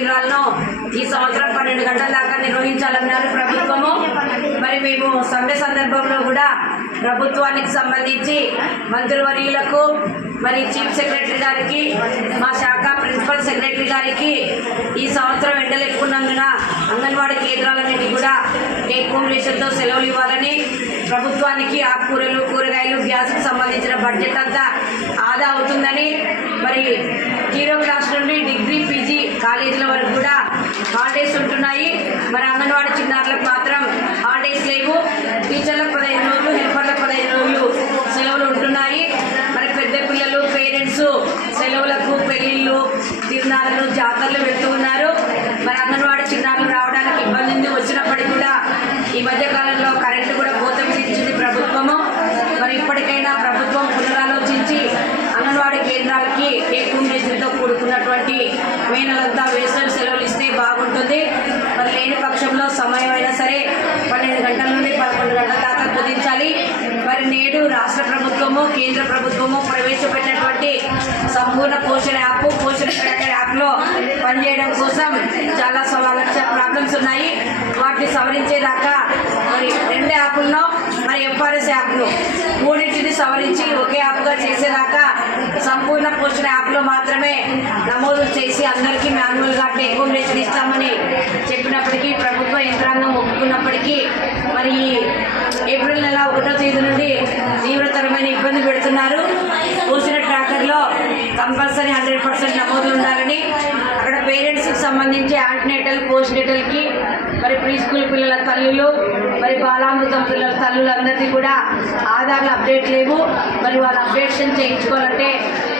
కేంద్రాలను ఈ సంవత్సరం 12 గంటల దాకా నిర్వహించాలన్నారు ప్రభుత్వము. మరి మేము సమ్మె సందర్భంలో కూడా ప్రభుత్వానికి సంబంధించి మంత్రివర్యులకు, మరి చీఫ్ సెక్రటరీ గారికి, మా శాఖ ప్రిన్సిపల్ సెక్రటరీ గారికి ఈ సంవత్సరం ఎండలు ఎక్కువ ఉన్నందున అంగన్వాడీ కేంద్రాలన్నింటినీ కూడా టేక్ హోమ్ రేషన్తో సెలవులు ఇవ్వాలని, ప్రభుత్వానికి ఆకుకూరలు, కూరగాయలు, గ్యాస్కి సంబంధించిన బడ్జెట్ అంతా ఆదా అవుతుందని, మరి 0 క్లాస్ నుండి డిగ్రీ, పీజీ కాలేజీల వరకు కూడా హాలిడేస్ ఉంటున్నాయి. మరి అంగన్వాడీ చిన్నారులకు మాత్రం హాలిడేస్ లేవు. టీచర్లకు 15 రోజులు, హెల్పర్లకు 15 రోజులు సెలవులు ఉంటున్నాయి. మరి పెద్ద పిల్లలు, పేరెంట్స్ సెలవులకు, పెళ్లిళ్ళు, తిరునాళ్ళు, జాతరలు వెళ్తూ ఉన్నారు. మరి అంగన్వాడీ చిన్నారులు రావడానికి ఇబ్బంది ఉంది. వచ్చినప్పటికీ కూడా ఈ మధ్యకాలంలో కరెంటు కూడా కోత విధించింది ప్రభుత్వము. మరి ఇప్పటికైనా ప్రభుత్వం పునరాలోచించి అంగన్వాడీ కేంద్రాలకి టేక్ హోమ్ రేషన్తో కూడుకున్నటువంటి మేనలంతా వేసవి సెలవులు ఇస్తే బాగుంటుంది. మరి లేని పక్షంలో సమయం అయినా సరే 12 గంటల నుండి 11 గంటల దాకా కుదించాలి. మరి నేడు రాష్ట్ర ప్రభుత్వము, కేంద్ర ప్రభుత్వము ప్రవేశపెట్టినటువంటి సంపూర్ణ పోషణ యాప్, పోషణ ట్రాకర్ యాప్లో పనిచేయడం కోసం చాలా లక్ష ప్రాబ్లమ్స్ ఉన్నాయి. వాటిని సవరించేదాకా మరి 2 యాప్లను, మరి ఎఫ్ఆర్ఎస్ యాప్ను మూడింటిని సవరించి ఒకే యాప్గా చేసేదాకా సంపూర్ణ పోషణ యాప్లో మాత్రమే నమోదు చేసి అందరికీ మాన్యువల్గా టేక్ హోమ్ రేషన్ ఇస్తామని చెప్పినప్పటికీ, ప్రభుత్వ యంత్రాంగం ఒప్పుకున్నప్పటికీ మరి ఏప్రిల్ నెల 1వ తేదీ నుండి తీవ్రతరమైన ఇబ్బంది పెడుతున్నారు. పోషణ ట్రాకర్లో కంపల్సరీ 100% నమోదు ఉండాలని, అక్కడ పేరెంట్స్కి సంబంధించి యాంటీనేటల్, పోస్ట్ నేటల్కి, మరి ప్రీ స్కూల్ పిల్లల తల్లులు, మరి బాలామృతం పిల్లల తల్లులందరినీ కూడా ఆధార్లు అప్డేట్ లేవు. మరి వాళ్ళు అప్డేషన్ చేయించుకోవాలంటే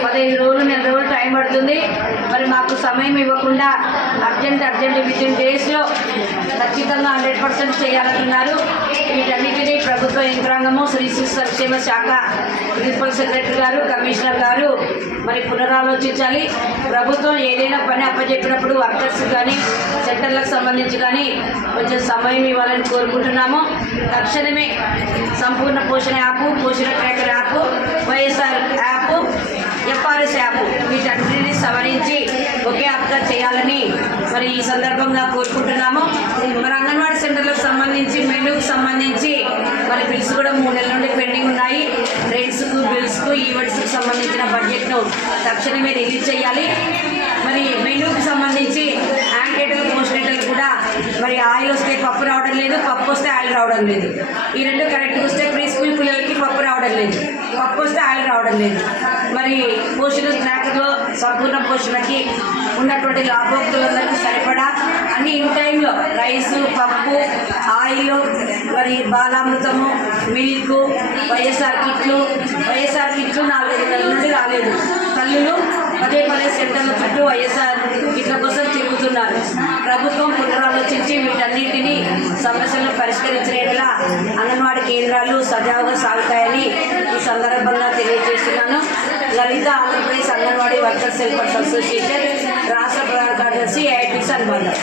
15 రోజులు, 9 రోజులు టైం పడుతుంది. మరి మాకు సమయం ఇవ్వకుండా అర్జెంట్ వితిన్ డేస్లో ఖచ్చితంగా 100% చేయాలంటున్నారు. వీటన్నిటినీ ప్రభుత్వ యంత్రాంగము, శ్రీ శిశు సంక్షేమ శాఖ ప్రిన్సిపల్ సెక్రటరీ గారు, కమిషనర్ గారు మరి పునరాలోచించాలి. ప్రభుత్వం ఏదైనా పని అప్పచెప్పినప్పుడు వర్కర్స్ కానీ, సెంటర్లకు సంబంధించి కానీ కొంచెం సమయం ఇవ్వాలని కోరుకుంటున్నాము. తక్షణమే సంపూర్ణ పోషణ యాప్, పోషణ tracker app, YSR app, FRS app వీటన్నిటిని సవరించి ఒకే యాప్గా చేయాలని మరి ఈ సందర్భంగా కోరుకుంటున్నాము. మరి అంగన్వాడీ సెంటర్లకు సంబంధించి, మెనూకు సంబంధించి మరి బిల్స్ కూడా 3 నెలల నుండి పెండింగ్ ఉన్నాయి. రెంట్స్కు, బిల్స్కు, ఈవెంట్స్కు సంబంధించిన బడ్జెట్ను తక్షణమే రిలీజ్ చేయాలి. మరి మెనూకు సంబంధించి యాంటీనేటల్, పోస్ట్ నేటల్ కూడా మరి ఆయిల్ వస్తే పప్పు రావడం లేదు, పప్పు వస్తే ఆయిల్ రావడం లేదు. ఈ రెండు కరెక్ట్గా వస్తే ప్రీ స్కూల్ పిల్లలకి పప్పు రావడం లేదు, పప్పు వస్తే ఆయిల్ రావడం లేదు. మరి పోషణ ట్రాకర్లో సంపూర్ణ పోషణకి ఉన్నటువంటి లాభోక్తులందరికీ సరిపడా అన్ని ఇన్ టైంలో రైసు, పప్పు, ఆయిల్, మరి బాలామృతము, మిల్క్, వైఎస్ఆర్ కిట్లు 4-5 నెలల నుండి రాలేదు. తల్లులు పదే సెంటర్ల చుట్టూ వైఎస్ఆర్ కిట్ల కోసం తిరుగుతున్నారు. ప్రభుత్వం పునరాలోచించి వీటన్నింటినీ సమస్యలను పరిష్కరించినట్లా అంగన్వాడీ కేంద్రాలు సజావుగా సాగుతాయని ఈ సందర్భంగా తెలియజేస్తున్నాను. లలిత Andhra Pradesh anganwadi workers helpers association రాష్ట్ర ప్రధాన కార్యదర్శి, ఐఐటిస్ అనుబంధం.